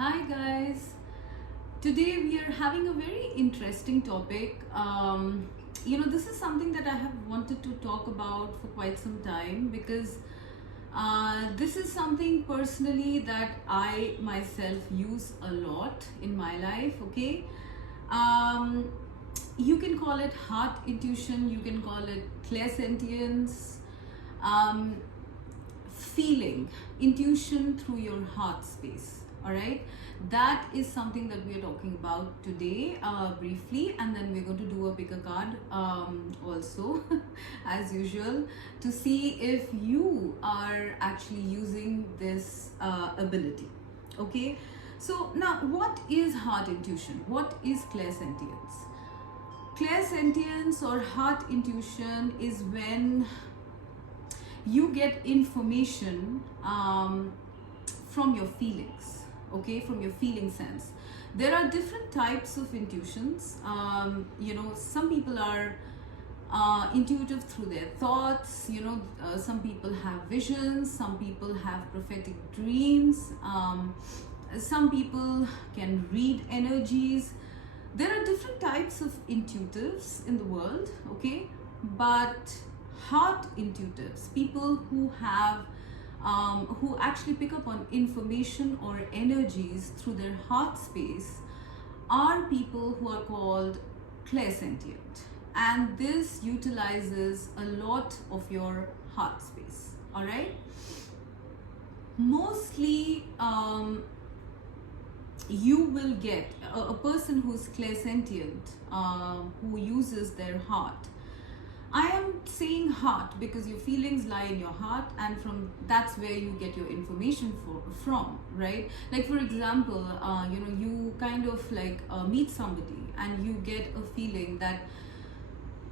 Hi guys, today we are having a very interesting topic. This is something that I have wanted to talk about for quite some time because this is something personally that I myself use a lot in my life. Okay, um, you can call it heart intuition, you can call it clairsentience, um, feeling, intuition through your heart space. All right, that is something that we are talking about today briefly, and then we're going to do a pick a card also as usual to see if you are actually using this ability. Okay, so now what is heart intuition? What is clairsentience? Clairsentience or heart intuition is when you get information from your feelings, okay, from your feeling sense. There are different types of intuitions. Some people are intuitive through their thoughts. Some people have visions, some people have prophetic dreams, some people can read energies. There are different types of intuitives in the world, okay, but heart intuitives, people who have who actually pick up on information or energies through their heart space, are people who are called clairsentient, and this utilizes a lot of your heart space. All right, mostly you will get a person who's clairsentient, who uses their heart. I am saying heart because your feelings lie in your heart, and from that's where you get your information from, right? Like for example, you kind of like meet somebody and you get a feeling that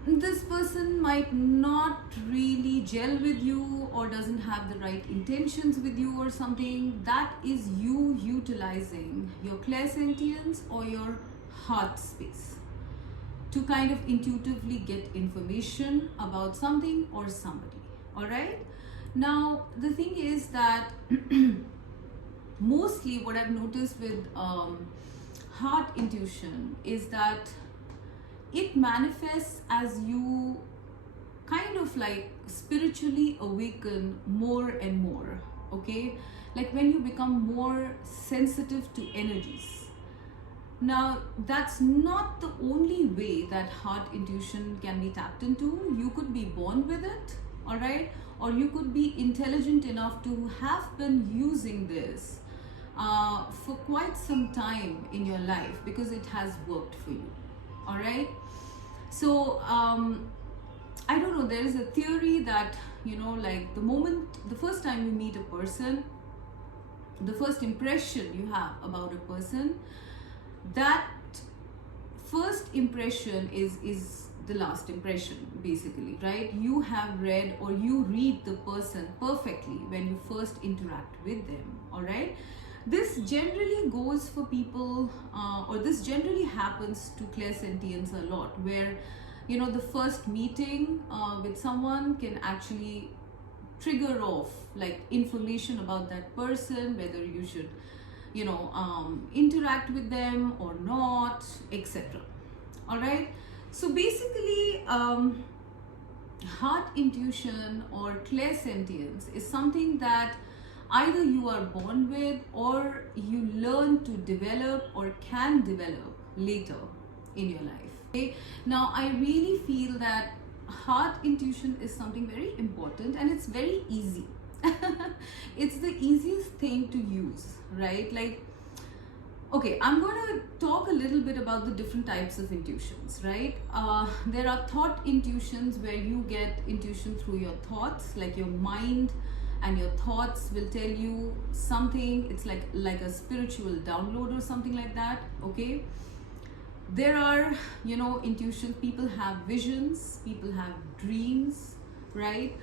this person might not really gel with you or doesn't have the right intentions with you or something. That is you utilizing your clairsentience or your heart space to kind of intuitively get information about something or somebody. All right, now the thing is that mostly what I've noticed with heart intuition is that it manifests as you kind of like spiritually awaken more and more. Okay, like when you become more sensitive to energies. Now, that's not the only way that heart intuition can be tapped into. You could be born with it, all right? Or you could be intelligent enough to have been using this for quite some time in your life because it has worked for you, all right? So, I don't know, there is a theory that, like the first time you meet a person, the first impression you have about a person, that first impression is the last impression, basically, right? You have read or you read the person perfectly when you first interact with them. All right, this generally goes for people or this generally happens to clairsentience a lot, where the first meeting with someone can actually trigger off like information about that person, whether you should interact with them or not, etc. All right, so basically heart intuition or clairsentience is something that either you are born with or you learn to develop or can develop later in your life. Okay, now I really feel that heart intuition is something very important, and it's very easy. It's the easiest thing to use, right? Like, okay, I'm going to talk a little bit about the different types of intuitions, right? There are thought intuitions where you get intuition through your thoughts, like your mind and your thoughts will tell you something. It's like a spiritual download or something like that. Okay, there are intuition, people have visions, people have dreams, right?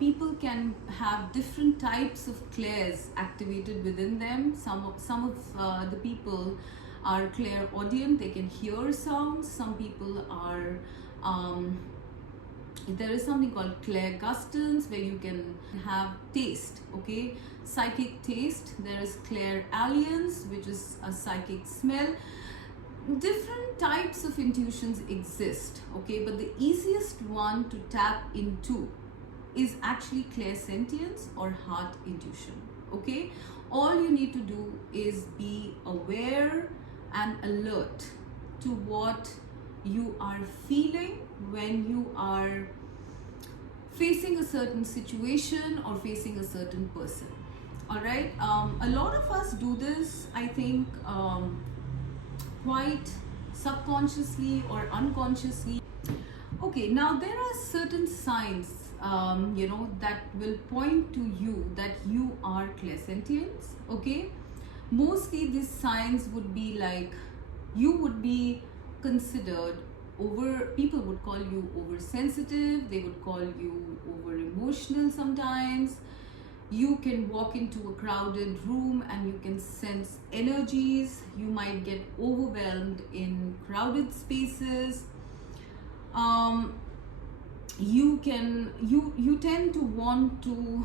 People can have different types of clairs activated within them. Some of the people are clairaudient, they can hear sounds. Some people are There is something called clairgustance, where you can have taste, okay, psychic taste. There is clairalience, which is a psychic smell. Different types of intuitions exist, okay, but the easiest one to tap into is actually clairsentience or heart intuition, okay. All you need to do is be aware and alert to what you are feeling when you are facing a certain situation or facing a certain person. All right, a lot of us do this, I think, quite subconsciously or unconsciously. Okay, now there are certain signs, that will point to you that you are clairsentient, okay. Mostly these signs would be like, you would be considered people would call you oversensitive, they would call you over emotional sometimes. You can walk into a crowded room and you can sense energies. You might get overwhelmed in crowded spaces. You tend to want to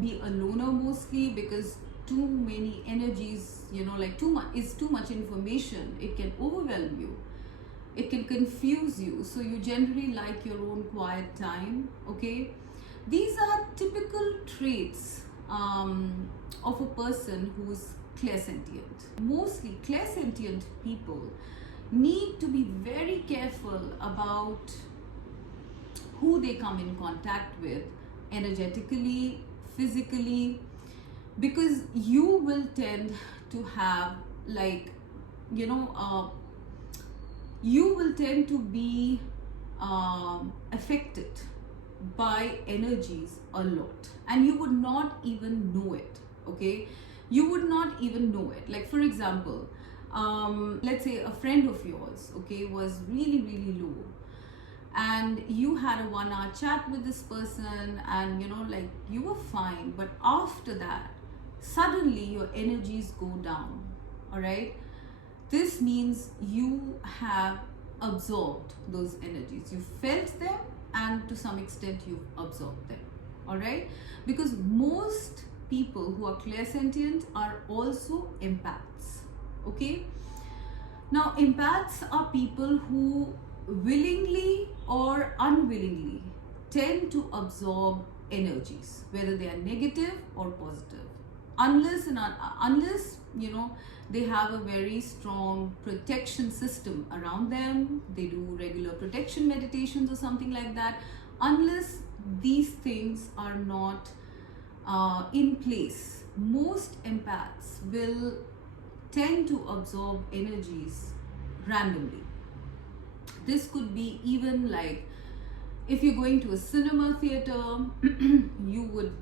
be a loner mostly, because too many energies, like too much information, it can overwhelm you, it can confuse you. So you generally like your own quiet time, okay. These are typical traits of a person who's clairsentient. Mostly clairsentient people need to be very careful about who they come in contact with, energetically, physically, because you will tend to have, like, you will tend to be affected by energies a lot, and you would not even know it, okay. You would not even know it. Like, for example, let's say a friend of yours, okay, was really, really low, and you had a 1 hour chat with this person, and like, you were fine, but after that suddenly your energies go down. All right, this means you have absorbed those energies, you felt them, and to some extent you've absorbed them. All right, because most people who are clairsentient are also empaths, okay. Now, empaths are people who willingly or unwillingly tend to absorb energies, whether they are negative or positive, unless they have a very strong protection system around them. They do regular protection meditations or something like that. Unless these things are not in place, most empaths will tend to absorb energies randomly. This could be even like, if you're going to a cinema theater, you would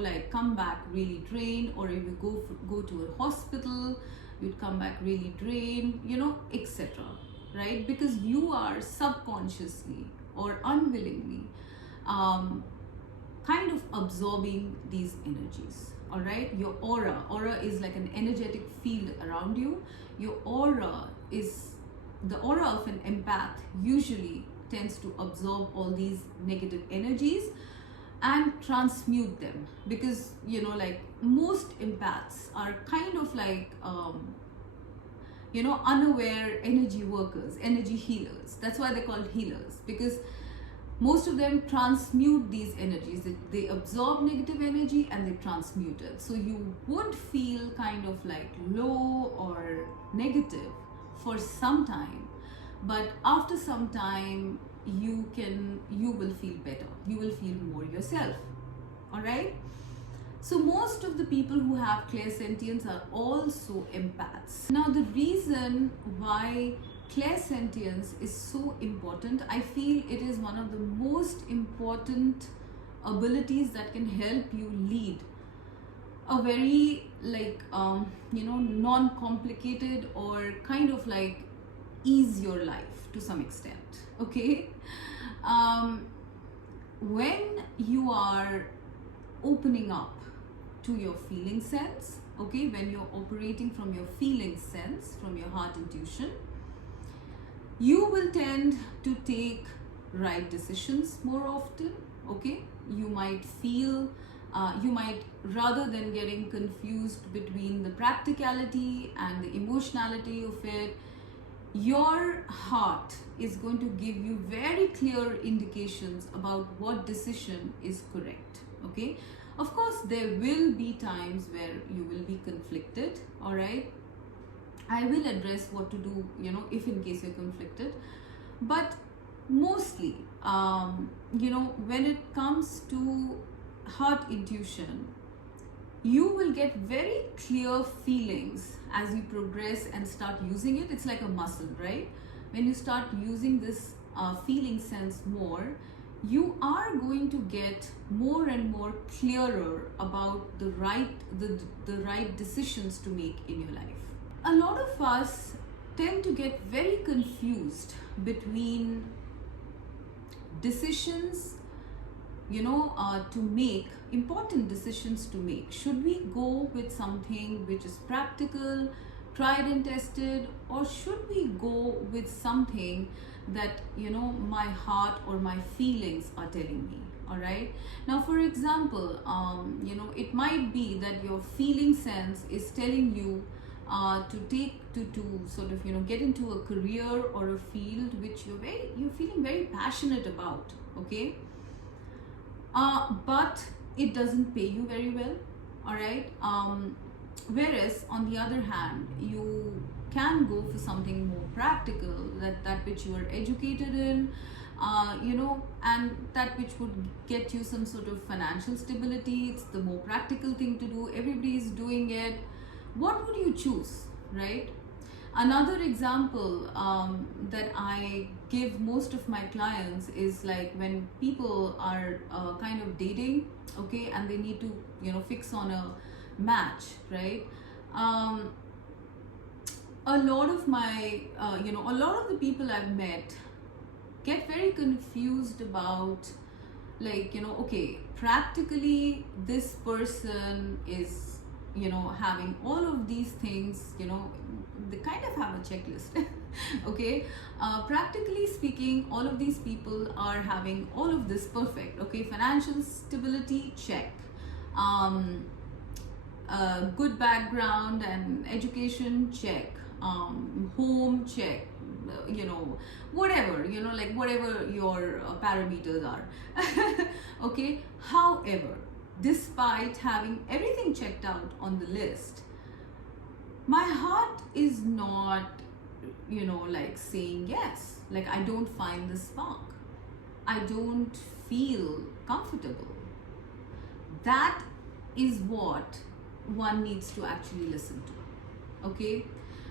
like come back really drained, or if you go to a hospital, you'd come back really drained, etc. Right, because you are subconsciously or unwillingly kind of absorbing these energies. All right, your aura is like an energetic field around you. Your aura is the aura of an empath usually tends to absorb all these negative energies and transmute them, because like, most empaths are kind of like unaware energy workers, energy healers. That's why they're called healers, because most of them transmute these energies. They absorb negative energy and they transmute it. So you would feel kind of like low or negative for some time, but after some time you will feel better, you will feel more yourself. All right, so most of the people who have clairsentience are also empaths. Now, the reason why clairsentience is so important, I feel it is one of the most important abilities that can help you lead a very like non-complicated or kind of like ease your life to some extent, okay. When you are opening up to your feeling sense, okay, when you're operating from your feeling sense, from your heart intuition, you will tend to take right decisions more often. Okay, you might feel you might, rather than getting confused between the practicality and the emotionality of it, your heart is going to give you very clear indications about what decision is correct. Okay, of course there will be times where you will be conflicted. All right, I will address what to do, if in case you're conflicted. But mostly, when it comes to heart intuition, you will get very clear feelings as you progress and start using it. It's like a muscle, right? When you start using this feeling sense more, you are going to get more and more clearer about the right decisions to make in your life. A lot of us tend to get very confused between decisions, to make, important decisions to make. Should we go with something which is practical, tried and tested, or should we go with something that, my heart or my feelings are telling me? All right. Now, for example, it might be that your feeling sense is telling you to sort of, get into a career or a field which you're feeling very passionate about. Okay, but it doesn't pay you very well. All right. Whereas on the other hand, you can go for something more practical, that which you are educated in, and that which would get you some sort of financial stability. It's the more practical thing to do. Everybody is doing it. What would you choose, right? Another example that I give most of my clients is like when people are kind of dating, okay, and they need to, fix on a match, right? A lot of my, a lot of the people I've met get very confused about, like, okay, practically this person is, having all of these things, they kind of have a checklist. Okay, practically speaking, all of these people are having all of this perfect. Okay, financial stability, check. Good background and education, check. Home, check. Whatever, like whatever your parameters are. Okay, however, despite having everything checked out on the list, my heart is not, like saying yes. Like, I don't find the spark. I don't feel comfortable. That is what one needs to actually listen to. Okay?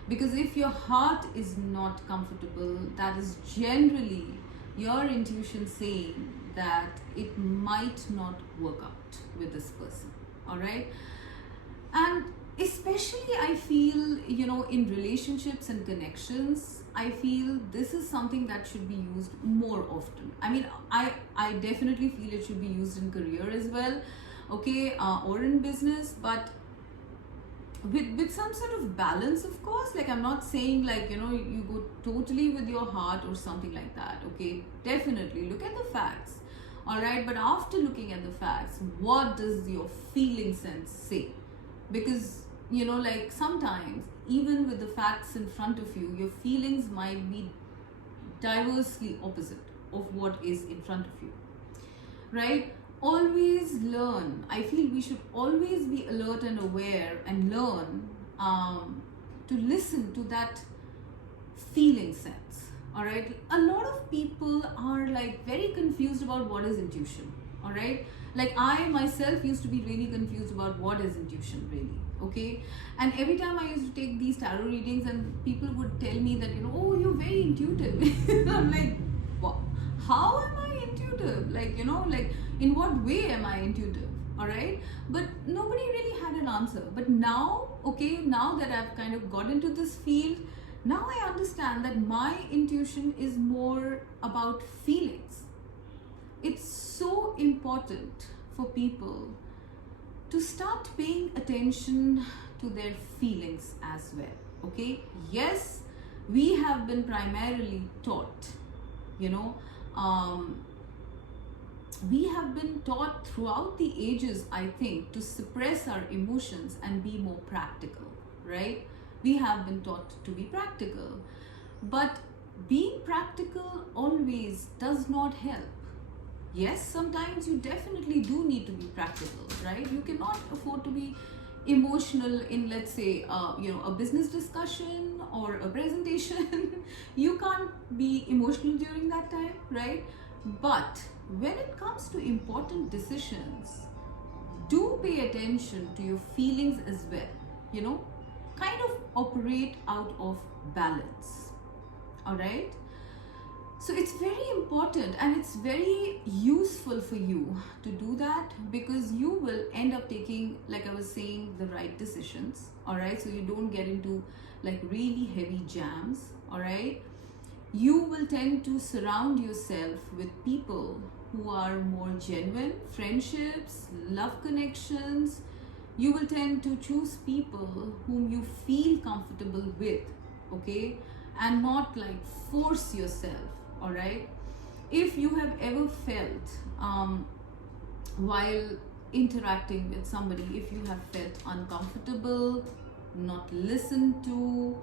Because if your heart is not comfortable, that is generally your intuition saying that it might not work out with this person. All right? And especially I feel, in relationships and connections, I feel this is something that should be used more often. I mean, I definitely feel it should be used in career as well, okay, or in business, but with some sort of balance, of course. Like, I'm not saying like, you go totally with your heart or something like that. Okay, definitely look at the facts. All right, but after looking at the facts, what does your feeling sense say? Because, like, sometimes even with the facts in front of you, your feelings might be diversely opposite of what is in front of you, right? Always learn. I feel we should always be alert and aware and learn to listen to that feeling sense. All right, a lot of people are like very confused about what is intuition. All right, like I myself used to be really confused about what is intuition really. Okay, and every time I used to take these tarot readings and people would tell me that, oh, you're very intuitive. I'm like, what? How am I intuitive? Like, like in what way am I intuitive? All right, but nobody really had an answer. But now, okay, now that I've kind of got into this field, now I understand that my intuition is more about feelings. It's so important for people to start paying attention to their feelings as well. Okay, yes, we have been primarily taught, um, we have been taught throughout the ages, I think, to suppress our emotions and be more practical, right? We have been taught to be practical, but being practical always does not help. Yes, sometimes you definitely do need to be practical, right? You cannot afford to be emotional in, let's say, a business discussion or a presentation. You can't be emotional during that time, right? But when it comes to important decisions, do pay attention to your feelings as well, you know, kind of operate out of balance. All right, so it's very important and it's very useful for you to do that, because you will end up taking, like I was saying, the right decisions. All right, so you don't get into like really heavy jams. All right, you will tend to surround yourself with people who are more genuine, friendships, love connections. You will tend to choose people whom you feel comfortable with, okay, and not like force yourself. All right, if you have ever felt while interacting with somebody, if you have felt uncomfortable, not listened to,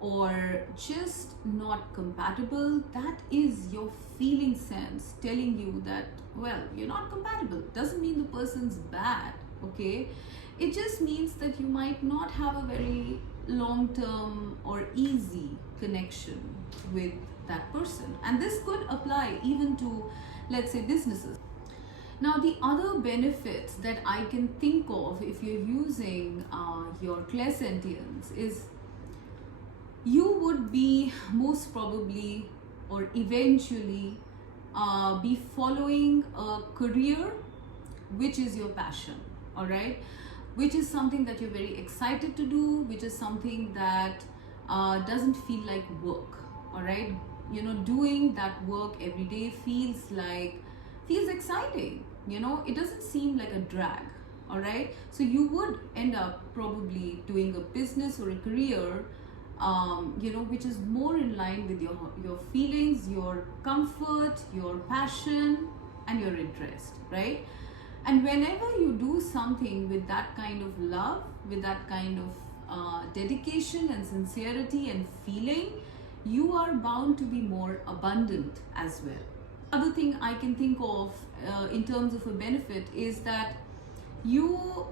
or just not compatible, that is your feeling sense telling you that, well, you're not compatible. Doesn't mean the person's bad, okay? It just means that you might not have a very long-term or easy connection with that person. And this could apply even to, let's say, businesses. Now, the other benefits that I can think of if you're using your clairsentience is you would be most probably or eventually be following a career which is your passion, all right, which is something that you're very excited to do, which is something that doesn't feel like work. All right, you know, doing that work every day feels exciting, you know, it doesn't seem like a drag. All right, so you would end up probably doing a business or a career which is more in line with your feelings, your comfort, your passion, and your interest, right? And whenever you do something with that kind of love, with that kind of dedication and sincerity and feeling, you are bound to be more abundant as well. Other thing I can think of in terms of a benefit is that you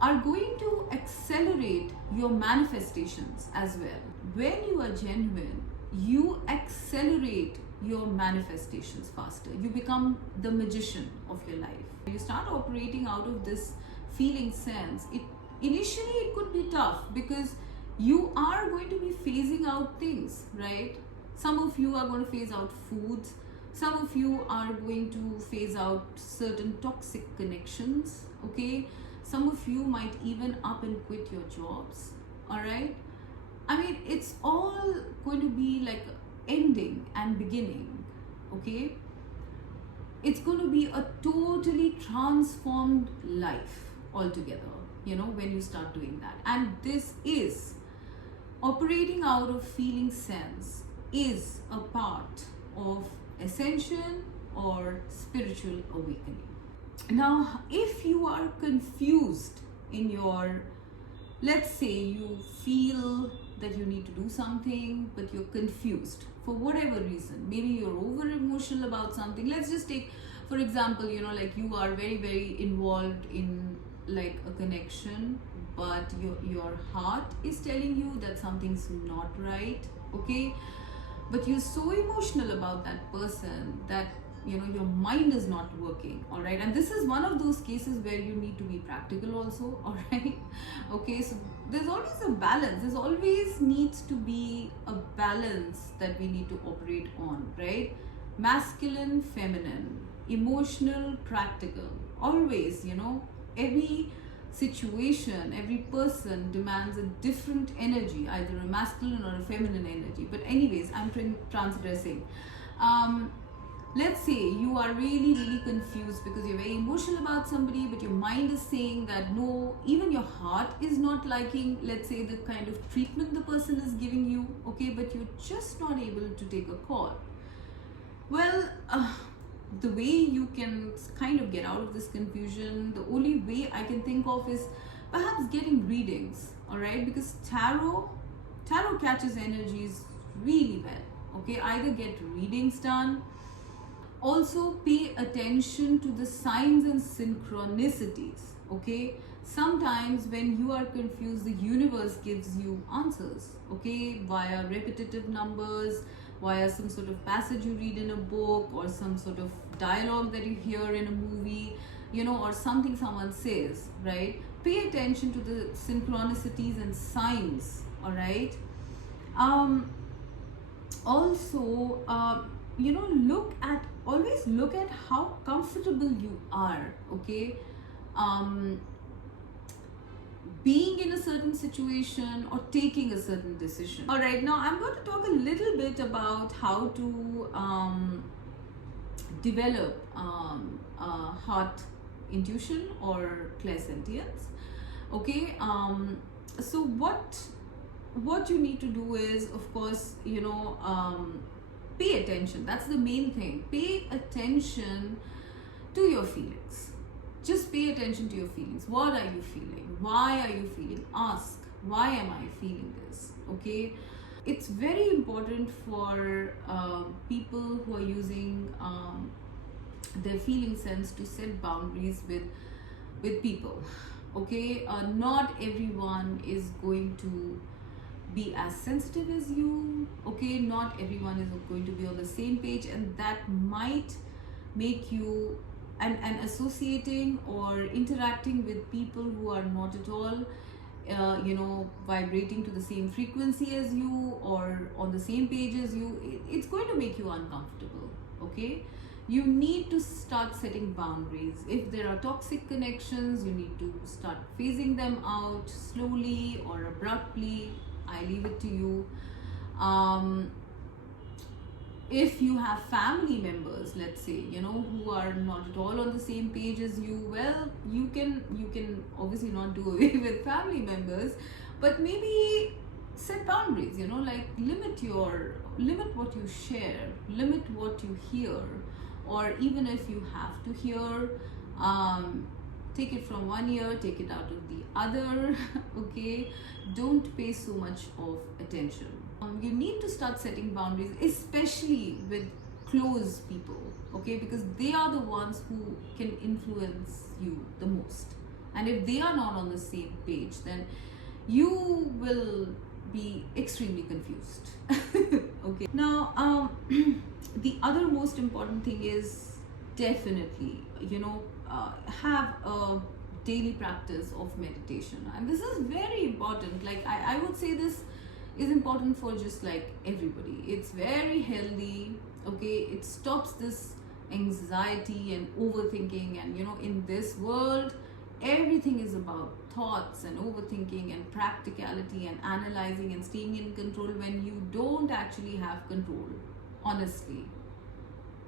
are going to accelerate your manifestations as well. When you are genuine, you accelerate your manifestations faster. You become the magician of your life. You start operating out of this feeling sense. Initially it could be tough because you are going to be phasing out things, right? Some of you are going to phase out foods. Some of you are going to phase out certain toxic connections, okay? Some of you might even up and quit your jobs, all right? I mean, it's all going to be like ending and beginning, okay? It's going to be a totally transformed life altogether, you know, when you start doing that. And this is operating out of feeling sense is a part of ascension or spiritual awakening. Now, if you are confused in your, let's say you feel that you need to do something, but you're confused for whatever reason. Maybe you're over emotional about something. Let's just take, for example, you know, like you are very, very involved in like a connection, but your heart is telling you that something's not right, okay? But you're so emotional about that person that, you know, your mind is not working, all right? And this is one of those cases where you need to be practical also, all right? Okay, so there's always a balance. There's always needs to be a balance that we need to operate on, right? Masculine, feminine, emotional, practical. Always, you know, every situation, every person demands a different energy, either a masculine or a feminine energy. But anyways, I'm transgressing. Let's say you are really, really confused because you're very emotional about somebody, but your mind is saying that no, even your heart is not liking, let's say, the kind of treatment the person is giving you, okay, but you're just not able to take a call. Well, the way you can kind of get out of this confusion, the only way I can think of is perhaps getting readings, all right? Because tarot catches energies really well, okay? Either get readings done, also pay attention to the signs and synchronicities, okay? Sometimes when you are confused, the universe gives you answers, okay, via repetitive numbers, via some sort of passage you read in a book, or some sort of dialogue that you hear in a movie, you know, or something someone says, right? Pay attention to the synchronicities and signs, all right? Also, you know, always look at how comfortable you are, okay? Being in a certain situation or taking a certain decision. All right, now I'm going to talk a little bit about how to develop heart intuition or clairsentience. Okay, so what you need to do is, of course, you know, pay attention. That's the main thing. Pay attention to your feelings. Just pay attention to your feelings. What are you feeling? Why are you feeling? Ask, why am I feeling this? Okay, it's very important for people who are using their feeling sense to set boundaries with people. Okay, not everyone is going to be as sensitive as you. Okay, not everyone is going to be on the same page, and that might make you and associating or interacting with people who are not at all you know, vibrating to the same frequency as you or on the same page as you, it's going to make you uncomfortable. Okay, you need to start setting boundaries. If there are toxic connections, you need to start phasing them out slowly or abruptly. I leave it to you. If you have family members, let's say, you know, who are not at all on the same page as you, well, you can obviously not do away with family members, but maybe set boundaries, you know, like limit what you share, limit what you hear, or even if you have to hear, take it from one ear, take it out of the other. Okay, don't pay so much of attention. You need to start setting boundaries, especially with close people, okay, because they are the ones who can influence you the most, and if they are not on the same page, then you will be extremely confused. Okay, now the other most important thing is definitely, you know, have a daily practice of meditation, and this is very important. Like I would say this is important for just like everybody. It's very healthy. Okay, it stops this anxiety and overthinking, and you know, in this world everything is about thoughts and overthinking and practicality and analyzing and staying in control when you don't actually have control, honestly.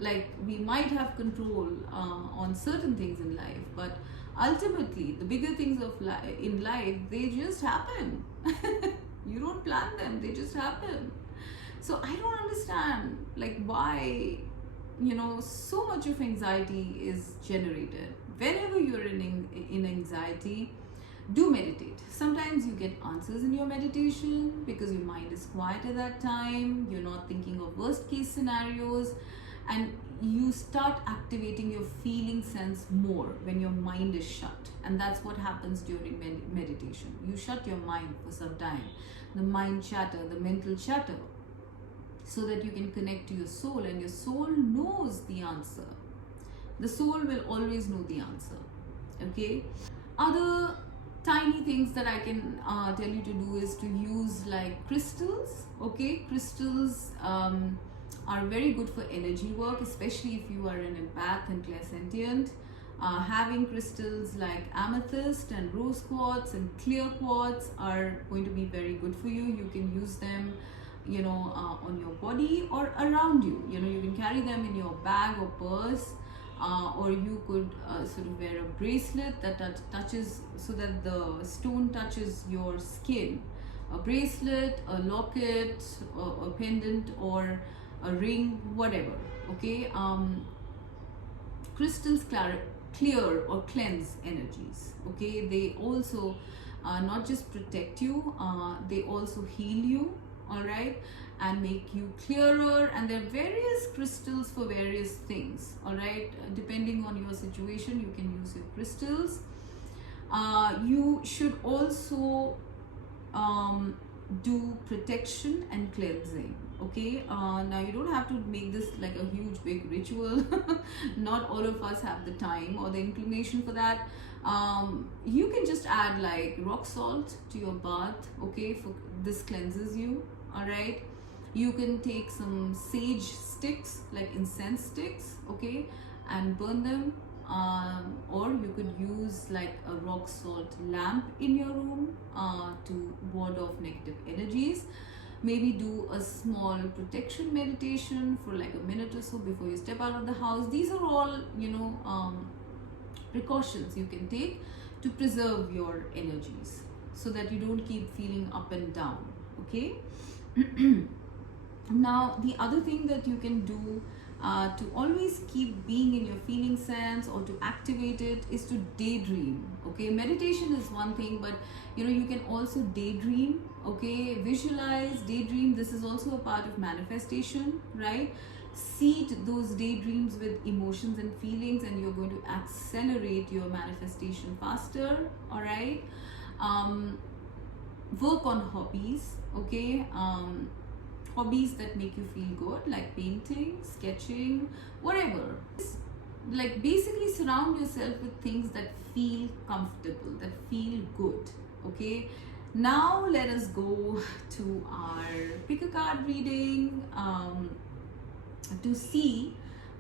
Like, we might have control on certain things in life, but ultimately the bigger things of in life, they just happen. You don't plan them, they just happen. So I don't understand, like, why, you know, so much of anxiety is generated. Whenever you're in anxiety, do meditate. Sometimes you get answers in your meditation because your mind is quiet at that time. You're not thinking of worst case scenarios, and you start activating your feeling sense more when your mind is shut. And that's what happens during meditation. You shut your mind for some time, the mind chatter, the mental chatter, so that you can connect to your soul, and your soul knows the answer. The soul will always know the answer. Okay, other tiny things that I can tell you to do is to use like crystals. Okay, crystals are very good for energy work, especially if you are an empath and clairsentient. Having crystals like amethyst and rose quartz and clear quartz are going to be very good for you. You can use them, you know, on your body or around you. You know, you can carry them in your bag or purse, or you could sort of wear a bracelet that touches, so that the stone touches your skin. A bracelet, a locket, a pendant, or a ring, whatever. Okay, crystals clear or cleanse energies. Okay, they also not just protect you, they also heal you, all right, and make you clearer. And there are various crystals for various things, all right. Depending on your situation, you can use your crystals. You should also do protection and cleansing. Okay, now you don't have to make this like a huge big ritual. Not all of us have the time or the inclination for that. You can just add like rock salt to your bath. Okay, for this cleanses you, all right. You can take some sage sticks, like incense sticks, okay, and burn them. Or you could use like a rock salt lamp in your room to ward off negative energies. Maybe do a small protection meditation for like a minute or so before you step out of the house. These are all, you know, precautions you can take to preserve your energies so that you don't keep feeling up and down. Okay. Now the other thing that you can do to always keep being in your feeling sense or to activate it is to daydream. Okay, meditation is one thing, but you know, you can also daydream. Okay, visualize, daydream. This is also a part of manifestation, right? Seed those daydreams with emotions and feelings, and you're going to accelerate your manifestation faster. All right. Work on hobbies. Okay. Hobbies that make you feel good, like painting, sketching, whatever. Like basically surround yourself with things that feel comfortable, that feel good. Okay, now let us go to our pick a card reading to see,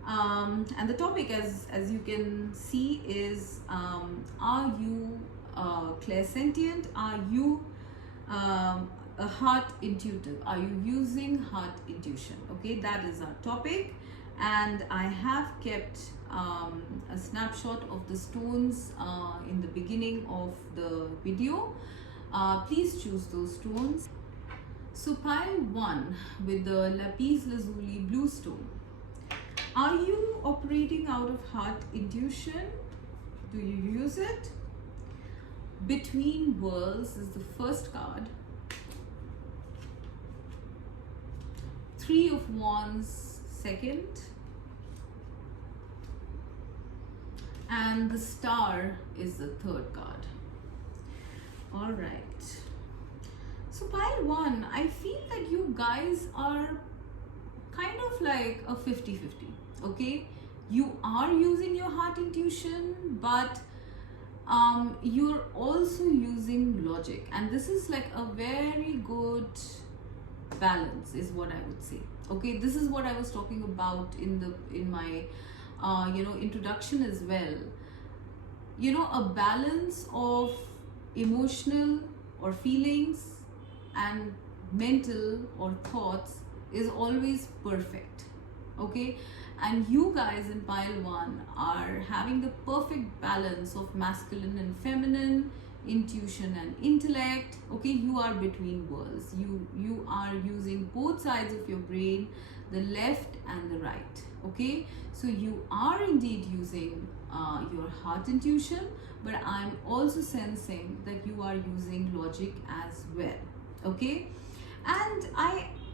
and the topic, as you can see, is are you clairsentient? Are you a heart intuitive? Are you using heart intuition? Okay, that is our topic, and I have kept a snapshot of the stones in the beginning of the video. Please choose those stones. So pile 1 with the Lapis lazuli blue stone. Are you operating out of heart intuition? Do you use it? Between worlds is the first card. 3 of Wands second, and the Star is the third card. All right, so pile 1, I feel that you guys are kind of like a 50-50. Okay, you are using your heart intuition, but you're also using logic, and this is like a very good balance, is what I would say. Okay, this is what I was talking about in my introduction as well. You know, a balance of emotional or feelings and mental or thoughts is always perfect. Okay, and you guys in pile 1 are having the perfect balance of masculine and feminine, intuition and intellect. Okay, you are between worlds. You are using both sides of your brain, the left and the right. Okay, so you are indeed using your heart intuition, but I'm also sensing that you are using logic as well. Okay, and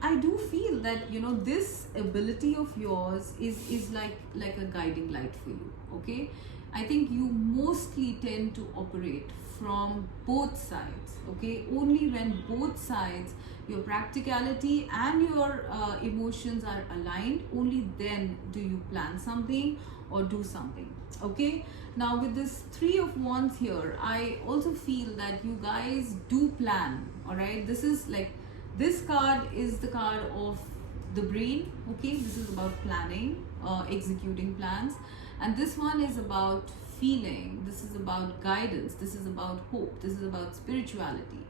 I do feel that, you know, this ability of yours is like a guiding light for you. Okay, I think you mostly tend to operate from both sides. Okay, only when both sides, your practicality and your emotions are aligned, only then do you plan something or do something. Okay, now with this 3 of Wands here, I also feel that you guys do plan. All right, this is like, this card is the card of the brain. Okay, this is about planning, executing plans, and this one is about feeling. This is about guidance. This is about hope. This is about spirituality.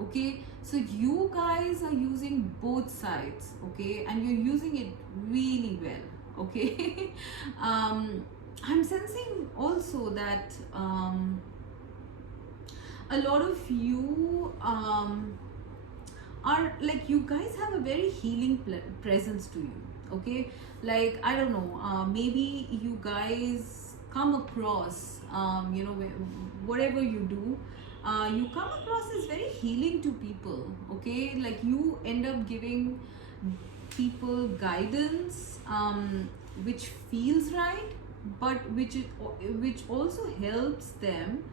Okay, so you guys are using both sides. Okay, and you're using it really well. Okay, I'm sensing also that a lot of you are like, you guys have a very healing presence to you. okay? Like, I don't know, maybe you guys come across, you know, whatever you do, you come across as very healing to people, okay? Like, you end up giving people guidance, which feels right, but which also helps them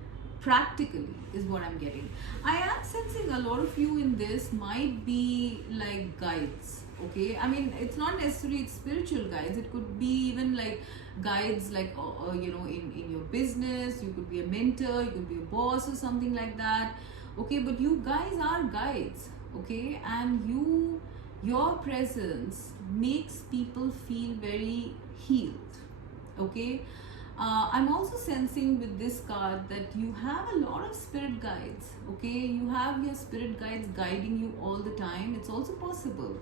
practically, is what I'm getting. I am sensing a lot of you in this might be like guides, okay? I mean, it's not necessarily it's spiritual guides, it could be even like guides, like you know, in your business. You could be a mentor, you could be a boss or something like that, okay? But you guys are guides, okay? And your presence makes people feel very healed, okay? I'm also sensing with this card that you have a lot of spirit guides, okay? You have your spirit guides guiding you all the time. It's also possible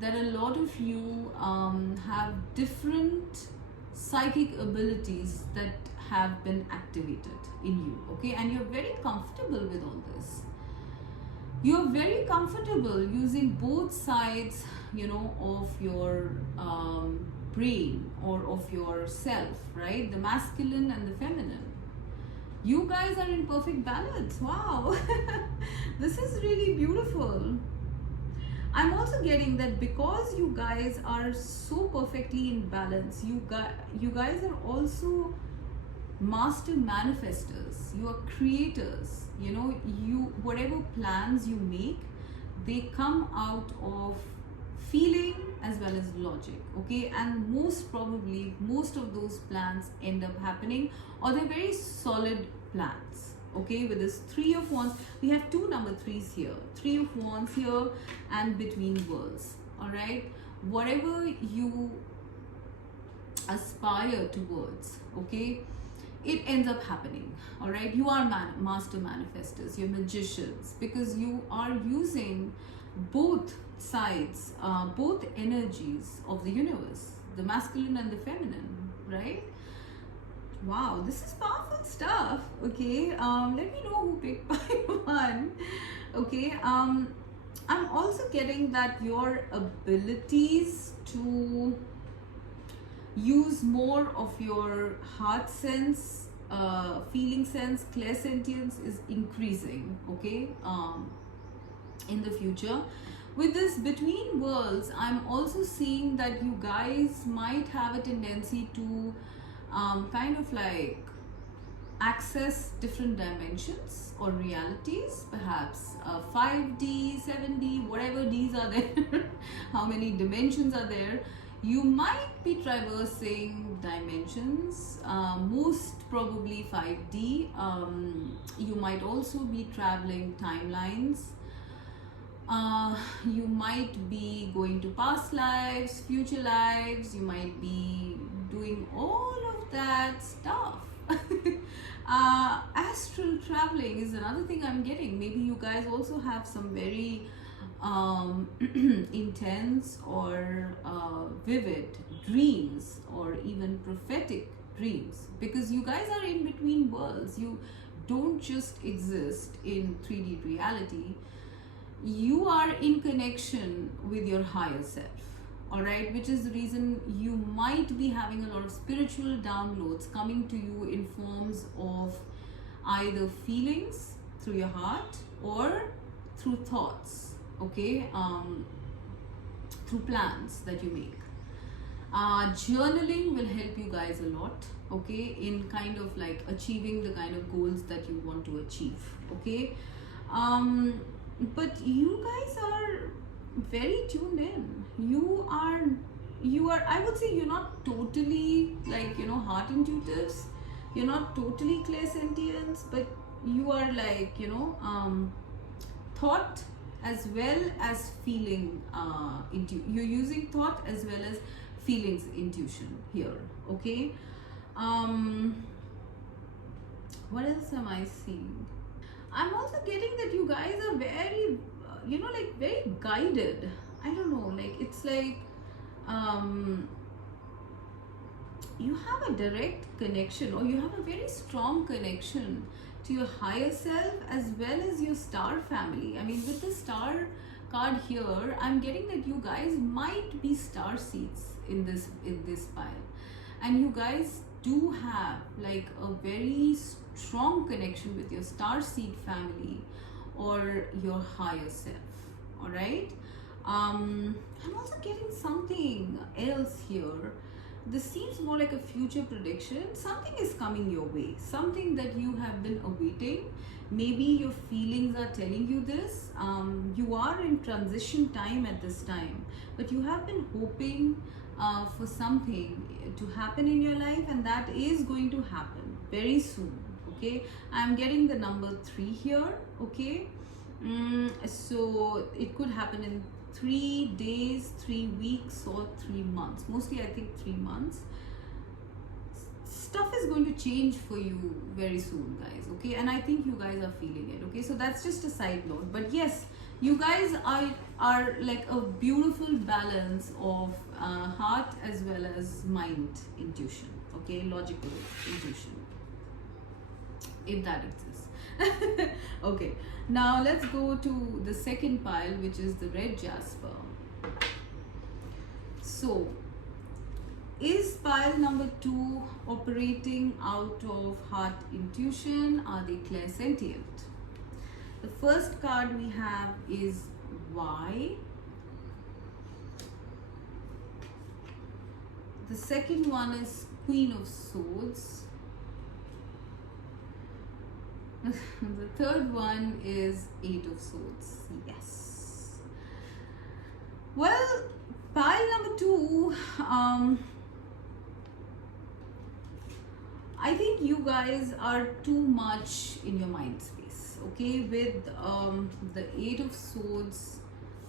that a lot of you have different psychic abilities that have been activated in you, okay? And you're very comfortable with all this. You're very comfortable using both sides, you know, of your brain or of yourself, right? The masculine and the feminine. You guys are in perfect balance. Wow. This is really beautiful. I'm also getting that because you guys are so perfectly in balance, you guys are also master manifestors. You are creators, you know. You, whatever plans you make, they come out of feeling as well as logic, okay? And most probably most of those plans end up happening, or they're very solid plans, okay? With this Three of Wands, we have two number threes here, Three of Wands here, and between worlds, all right? Whatever you aspire towards, okay, it ends up happening, all right? You are master manifestors, you're magicians, because you are using both sides, both energies of the universe, the masculine and the feminine, right? Wow, this is powerful stuff, okay? Let me know who picked by one, okay? I'm also getting that your abilities to use more of your heart sense, feeling sense, clairsentience is increasing, okay, in the future. With this between worlds, I'm also seeing that you guys might have a tendency to kind of like access different dimensions or realities, perhaps 5D, 7D, whatever Ds are there, how many dimensions are there. You might be traversing dimensions, most probably 5D. You might also be traveling timelines. You might be going to past lives, future lives. You might be doing all of that stuff. Astral traveling is another thing I'm getting. Maybe you guys also have some very intense or vivid dreams, or even prophetic dreams, because you guys are in between worlds. You don't just exist in 3D reality. You are in connection with your higher self, all right? Which is the reason you might be having a lot of spiritual downloads coming to you in forms of either feelings through your heart or through thoughts, okay? Through plans that you make. Journaling will help you guys a lot, okay, in kind of like achieving the kind of goals that you want to achieve, okay? But you guys are very tuned in. You are, I would say you're not totally like, you know, heart intuitives. You're not totally clairsentients, but you are like, you know, thought as well as feeling, you're using thought as well as feelings intuition here, okay? What else am I seeing? I'm also getting that you guys are very, you know, like very guided. I don't know, like it's like you have a direct connection, or you have a very strong connection to your higher self as well as your star family. I mean, with the star card here, I'm getting that you guys might be star seeds in this pile, and you guys do have like a very strong connection with your star seed family or your higher self. All right. I'm also getting something else here. This seems more like a future prediction. Something is coming your way, something that you have been awaiting. Maybe your feelings are telling you this. You are in transition time at this time, but you have been hoping for something to happen in your life, and that is going to happen very soon. Okay, I'm getting the number 3 here. Okay, so it could happen in 3 days, 3 weeks, or 3 months. Mostly I think 3 months. Stuff is going to change for you very soon, guys. Okay, and I think you guys are feeling it. Okay, so that's just a side note, but yes, you guys are like a beautiful balance of heart as well as mind intuition. Okay, logical intuition, if that exists. Okay, now let's go to the second pile, which is the red jasper. So is pile number 2 operating out of heart intuition? Are they clairsentient? The first card we have is Y. The second one is Queen of Swords. The third one is 8 of Swords. Yes. Well, pile number 2, I think you guys are too much in your mind space. Okay, with the 8 of Swords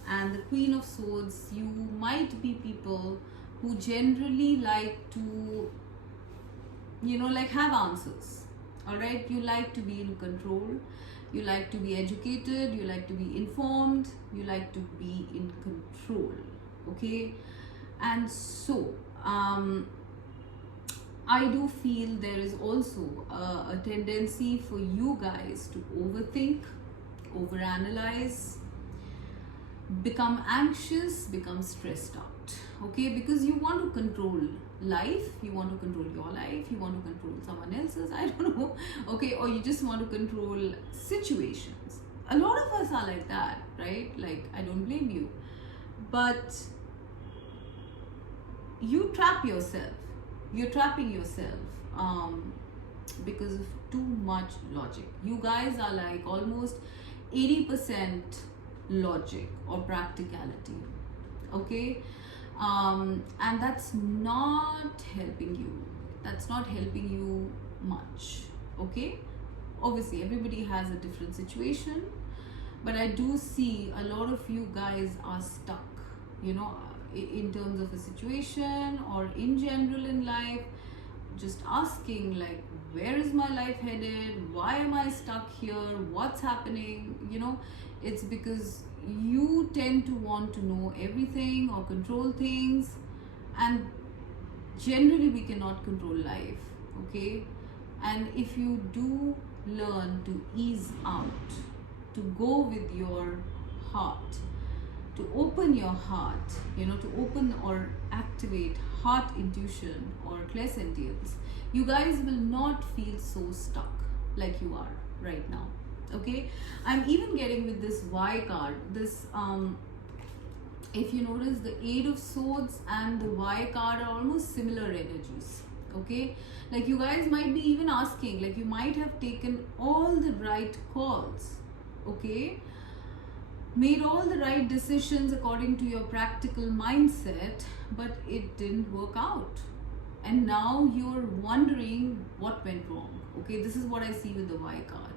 and the Queen of Swords, you might be people who generally like to, you know, like have answers. All right, you like to be in control, you like to be educated, you like to be informed, you like to be in control. Okay, and so I do feel there is also a tendency for you guys to overthink, overanalyze, become anxious, become stressed out. Okay, because you want to control life, you want to control your life, you want to control someone else's, I don't know. Okay, or you just want to control situations. A lot of us are like that, right? Like, I don't blame you, but you trap yourself. You're trapping yourself because of too much logic. You guys are like almost 80% logic or practicality. Okay, and that's not helping you. That's not helping you much. Okay, obviously everybody has a different situation, but I do see a lot of you guys are stuck, you know, in terms of a situation or in general in life, just asking like, where is my life headed? Why am I stuck here? What's happening? You know, it's because you tend to want to know everything or control things, and generally we cannot control life. Okay, and if you do learn to ease out, to go with your heart, to open your heart, you know, to open or activate heart intuition or clairsentience, you guys will not feel so stuck like you are right now. Okay, I'm even getting with this Y card, this if you notice, the 8 of Swords and the Y card are almost similar energies. Okay, like you guys might be even asking, like you might have taken all the right calls, okay, made all the right decisions according to your practical mindset, but it didn't work out, and now you're wondering what went wrong. Okay, this is what I see with the Y card.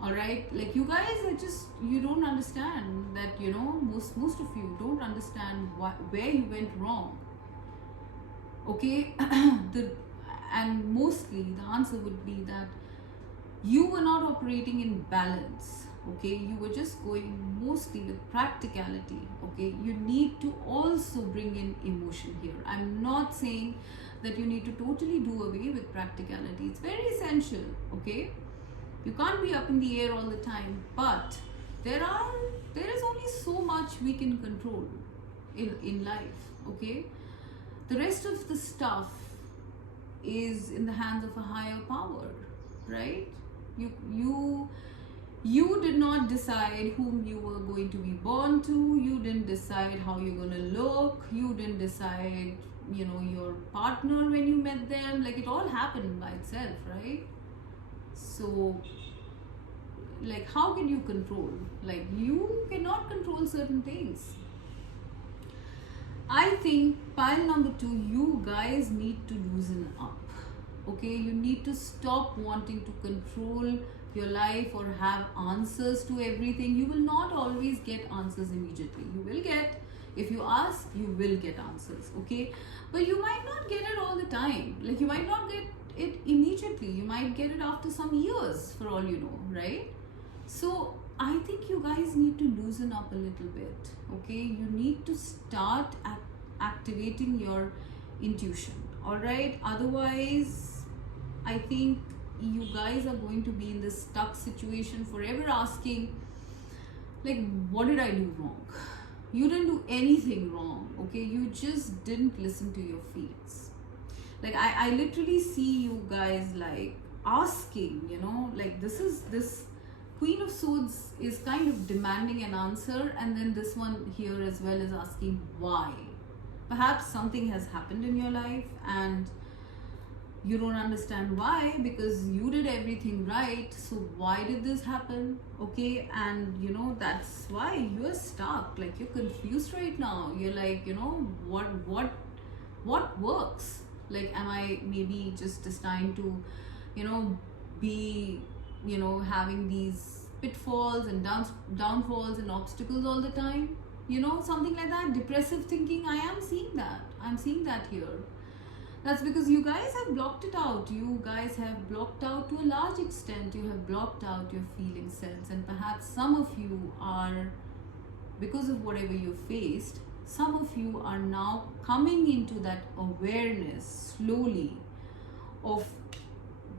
All right, like you guys are just, you don't understand that, you know, most of you don't understand where you went wrong. Okay, and mostly the answer would be that you were not operating in balance. Okay, you were just going mostly with practicality. Okay, you need to also bring in emotion here. I'm not saying that you need to totally do away with practicality. It's very essential. Okay, you can't be up in the air all the time, but there there is only so much we can control in life, okay? The rest of the stuff is in the hands of a higher power, right? You did not decide whom you were going to be born to. You didn't decide how you're going to look. You didn't decide, you know, your partner when you met them. Like, it all happened by itself, right? So, like, how can you control? Like, you cannot control certain things. I think pile number 2, you guys need to loosen up. Okay, you need to stop wanting to control your life or have answers to everything. You will not always get answers immediately. You will get, if you ask, you will get answers, okay? But you might not get it all the time. Like, you might not get it immediately. You might get it after some years, for all you know, right? So I think you guys need to loosen up a little bit, okay? You need to start activating your intuition, all right? Otherwise, I think you guys are going to be in this stuck situation, forever asking, like, what did I do wrong? You didn't do anything wrong, okay? You just didn't listen to your feelings. Like, I literally see you guys like asking, you know, like, this Queen of Swords is kind of demanding an answer, and then this one here as well is asking why. Perhaps something has happened in your life and you don't understand why, because you did everything right. So why did this happen? Okay, and you know, that's why you're stuck. Like, you're confused right now. You're like, you know, what works? Like, am I maybe just destined to, you know, be, you know, having these pitfalls and downfalls and obstacles all the time? You know, something like that. Depressive thinking, I am seeing that. I'm seeing that here. That's because you guys have blocked it out. You guys have blocked out to a large extent. You have blocked out your feeling sense. And perhaps some of you are, because of whatever you faced, some of you are now coming into that awareness slowly of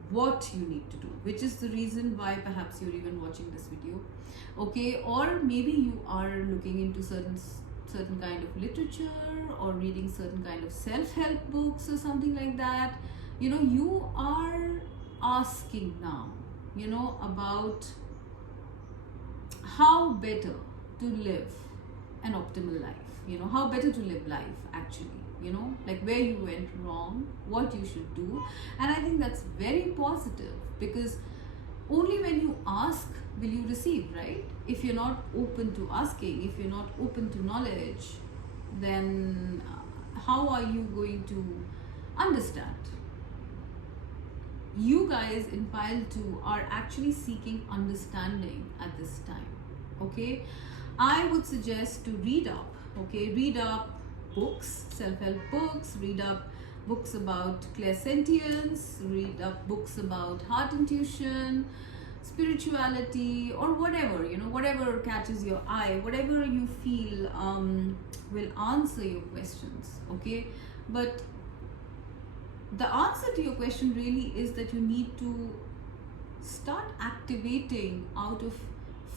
what you need to do, which is the reason why perhaps you're even watching this video, okay? Or maybe you are looking into certain kind of literature or reading certain kind of self-help books or something like that. You know, you are asking now, you know, about how better to live an optimal life, you know, how better to live life actually, you know, like where you went wrong, what you should do. And I think that's very positive, because only when you ask will you receive, right? If you're not open to asking, if you're not open to knowledge, then how are you going to understand? You guys in pile 2 are actually seeking understanding at this time, okay? I would suggest to read up, okay? Read up books, self-help books, read up books about clairsentience, read up books about heart intuition, spirituality, or whatever, you know, whatever catches your eye, whatever you feel will answer your questions, okay? But the answer to your question really is that you need to start activating out of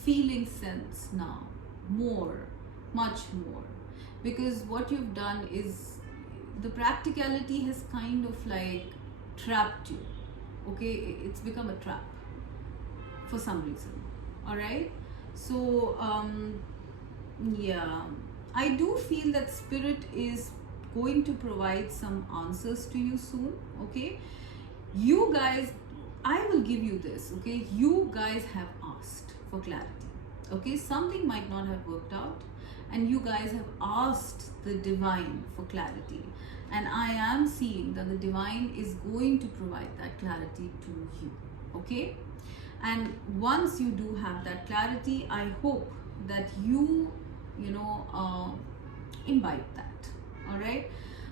feeling sense now, more, much more, because what you've done is the practicality has kind of like trapped you, okay? It's become a trap for some reason, all right? So yeah, I do feel that spirit is going to provide some answers to you soon, okay? You guys, I will give you this, okay? You guys have asked for clarity, okay? Something might not have worked out, and you guys have asked the divine for clarity, and I am seeing that the divine is going to provide that clarity to you, okay? And once you do have that clarity, I hope that you know, imbibe that, all right?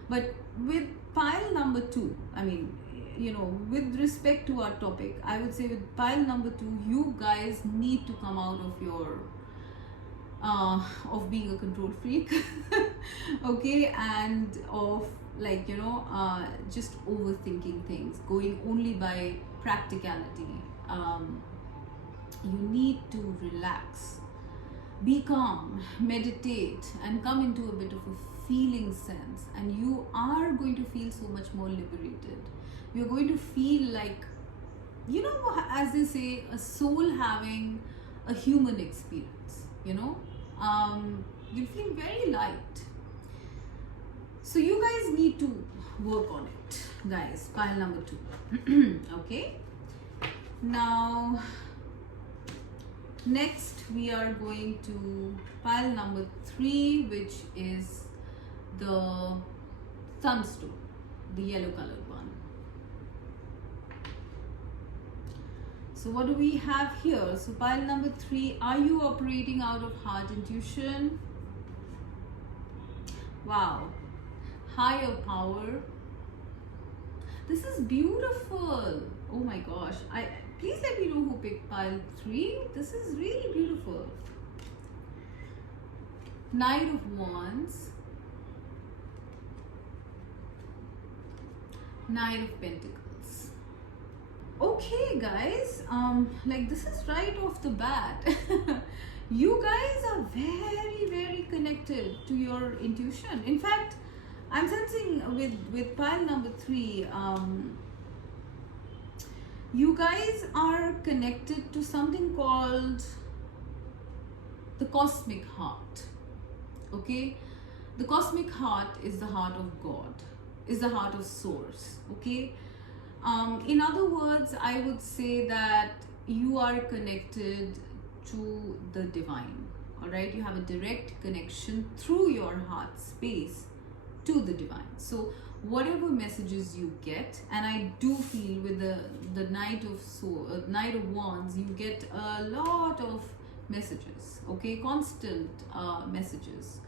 But with pile number 2, I mean, you know, with respect to our topic, I would say with pile number 2, you guys need to come out of your of being a control freak okay, and of, like, you know, just overthinking things, going only by practicality. You need to relax, be calm, meditate, and come into a bit of a feeling sense, and you are going to feel so much more liberated. You're going to feel like, you know, as they say, a soul having a human experience, you know. You'll feel very light. So you guys need to work on it, guys. Pile number 2. Okay. Now, next we are going to pile number 3, which is the Sunstone, the yellow colored one. So what do we have here? So pile number 3, are you operating out of heart intuition? Wow. Higher power. This is beautiful. Oh my gosh. Please let me know who picked pile 3. This is really beautiful. Knight of Wands. Knight of Pentacles. Okay guys, like this is right off the bat. You guys are very, very connected to your intuition. In fact, I'm sensing with pile number 3, you guys are connected to something called the cosmic heart. Okay, the cosmic heart is the heart of God, is the heart of source. Okay, in other words, I would say that you are connected to the divine. All right, you have a direct connection through your heart space to the divine. So whatever messages you get, and I do feel with the Knight of Wands, you get a lot of messages, okay, constant messages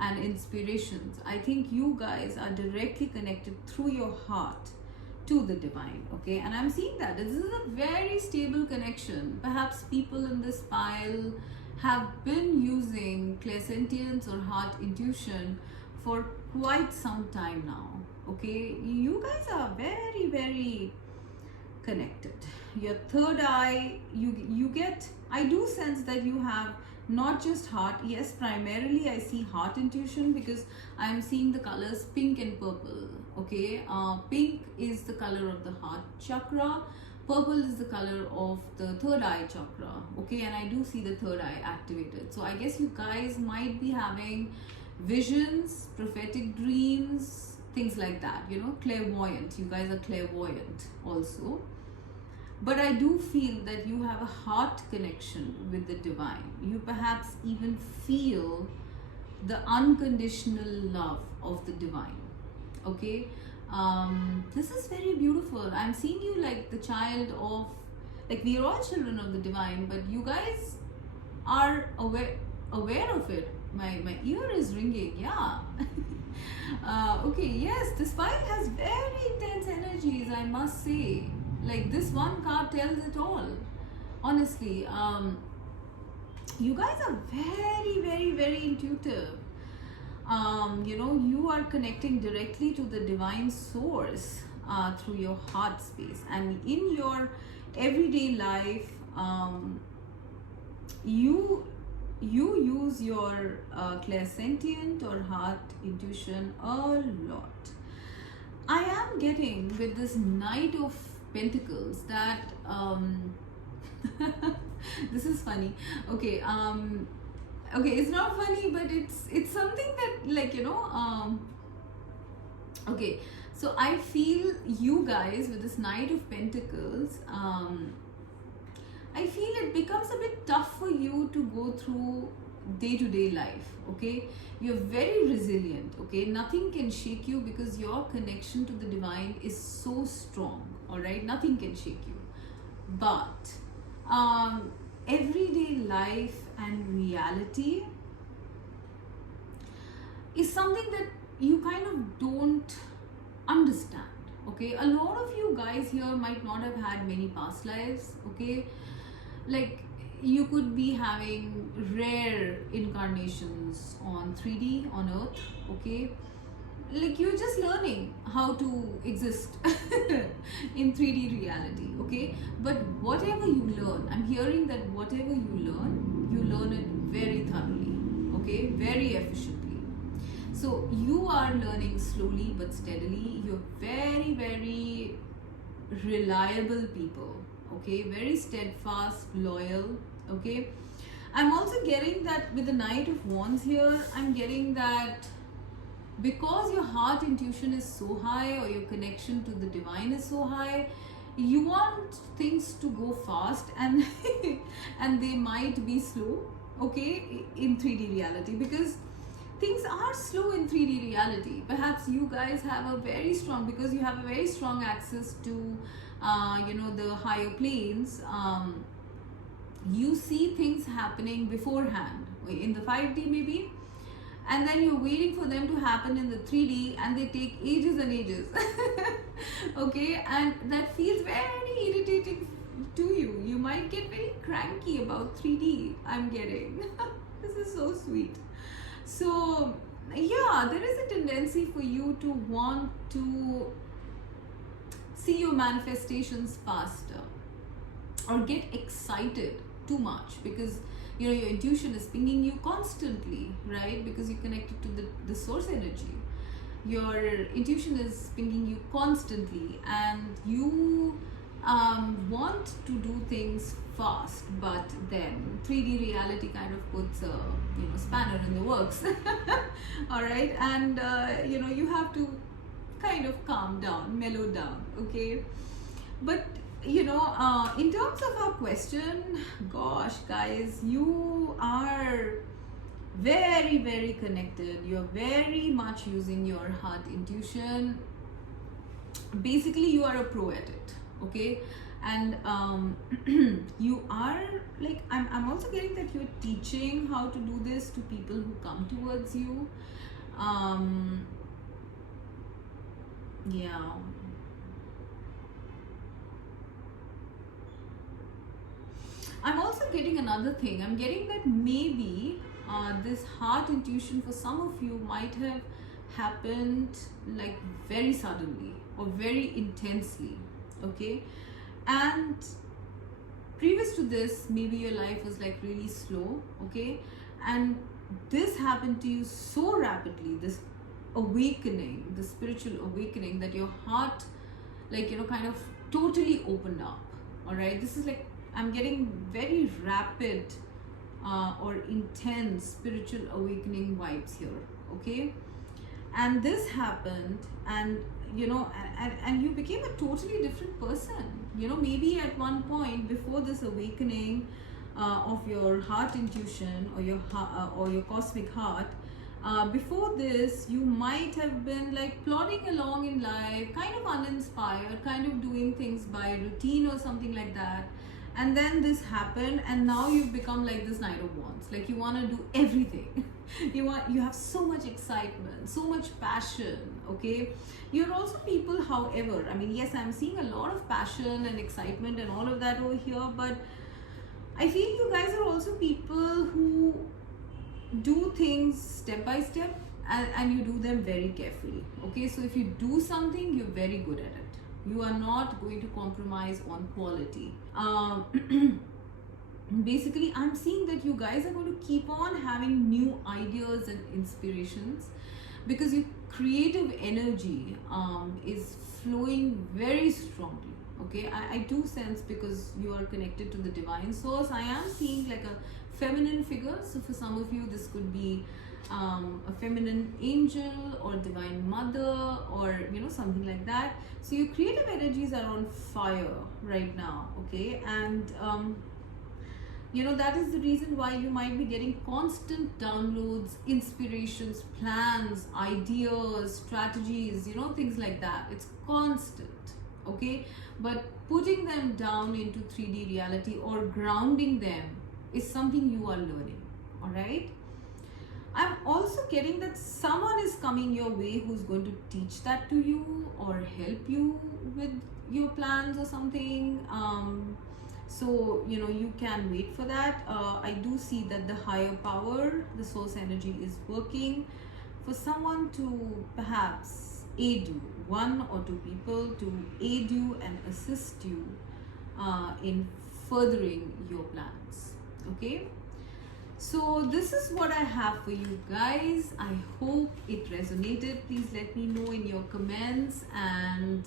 and inspirations. I think you guys are directly connected through your heart to the divine, okay, and I'm seeing that this is a very stable connection. Perhaps people in this pile have been using clairsentience or heart intuition for quite some time now. Okay, you guys are very, very connected. Your third eye, you get, I do sense that you have not just heart. Yes, primarily I see heart intuition because I'm seeing the colors pink and purple. Okay, pink is the color of the heart chakra, purple is the color of the third eye chakra. Okay, and I do see the third eye activated. So I guess you guys might be having visions, prophetic dreams, things like that, you know, clairvoyant. You guys are clairvoyant also. But I do feel that you have a heart connection with the divine. You perhaps even feel the unconditional love of the divine. Okay, this is very beautiful. I'm seeing you like the child of, like, we are all children of the divine, but you guys are aware of it. My ear is ringing. Yeah. Okay, yes, this file has very intense energies, I must say. Like, this one card tells it all. Honestly, you guys are very, very, very intuitive. You know, you are connecting directly to the divine source through your heart space, and in your everyday life, you use your clairsentient or heart intuition a lot. I am getting with this Knight of Pentacles that this is funny. Okay, okay, it's not funny, but it's something that, like, you know, okay, so I feel you guys with this Knight of Pentacles, I feel it becomes a bit tough for you to go through day-to-day life. Okay, you're very resilient. Okay, nothing can shake you because your connection to the divine is so strong. All right, nothing can shake you. But everyday life and reality is something that you kind of don't understand. Okay, a lot of you guys here might not have had many past lives. Okay, like, you could be having rare incarnations on 3D, on Earth. Okay, like, you're just learning how to exist in 3D reality. Okay, but whatever you learn, I'm hearing that whatever you learn it very thoroughly, okay, very efficiently. So you are learning slowly but steadily. You're very, very reliable people, okay, very steadfast, loyal, okay. I'm also getting that with the Knight of Wands here, I'm getting that because your heart intuition is so high, or your connection to the divine is so high, you want things to go fast, and and they might be slow, okay, in 3D reality, because things are slow in 3D reality. Perhaps you guys have a very strong, because you have a very strong access to the higher planes. You see things happening beforehand in the 5D maybe, and then you're waiting for them to happen in the 3D, and they take ages and ages. Okay, and that feels very irritating to you. You might get very cranky about 3D, I'm getting. This is so sweet. So yeah, there is a tendency for you to want to see your manifestations faster, or get excited too much, because your intuition is pinging you constantly, right? Because you're connected to the source energy. Your intuition is pinging you constantly, and you want to do things fast, but then 3D reality kind of puts a spanner in the works. All right, and you have to kind of calm down, mellow down, okay. But in terms of our question, gosh guys, you are very, very connected. You're very much using your heart intuition. Basically, you are a pro at it, okay. And you are like, I'm also getting that you're teaching how to do this to people who come towards you. Yeah. I'm also getting another thing. I'm getting that maybe this heart intuition for some of you might have happened like very suddenly or very intensely, okay. And previous to this, maybe your life was like really slow, okay, and this happened to you so rapidly, this awakening, the spiritual awakening, that your heart kind of totally opened up. All right, this is like, I'm getting very rapid or intense spiritual awakening vibes here, okay. And this happened, and and you became a totally different person. Maybe at one point before this awakening of your heart intuition, or your cosmic heart, before this you might have been like plodding along in life, kind of uninspired, kind of doing things by routine or something like that. And then this happened, and now you've become like this Knight of Wands. Like, you want to do everything. You have so much excitement, so much passion, okay. You're also people, however, I mean, yes, I'm seeing a lot of passion and excitement and all of that over here, but I feel you guys are also people who do things step by step, and you do them very carefully, okay. So if you do something, you're very good at it. You are not going to compromise on quality. Basically, I'm seeing that you guys are going to keep on having new ideas and inspirations, because your creative energy is flowing very strongly, okay. I do sense, because you are connected to the divine source, I am seeing like a feminine figure. So for some of you, this could be a feminine angel or divine mother, or something like that. So your creative energies are on fire right now, okay. And that is the reason why you might be getting constant downloads, inspirations, plans, ideas, strategies, things like that. It's constant, okay. But putting them down into 3D reality, or grounding them, is something you are learning. All right, I'm also getting that someone is coming your way who's going to teach that to you, or help you with your plans or something. So you can wait for that. I do see that the higher power, the source energy, is working for someone to perhaps aid you, one or two people to aid you and assist you in furthering your plans, okay. So this is what I have for you guys. I hope it resonated. Please let me know in your comments, and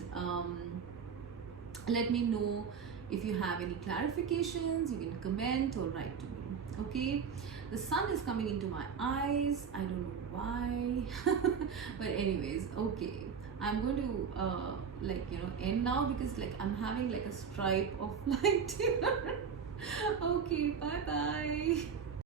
let me know if you have any clarifications. You can comment or write to me. Okay, the sun is coming into my eyes. I don't know why. But anyways, okay, I'm going to end now, because I'm having a stripe of light here. Okay, bye bye.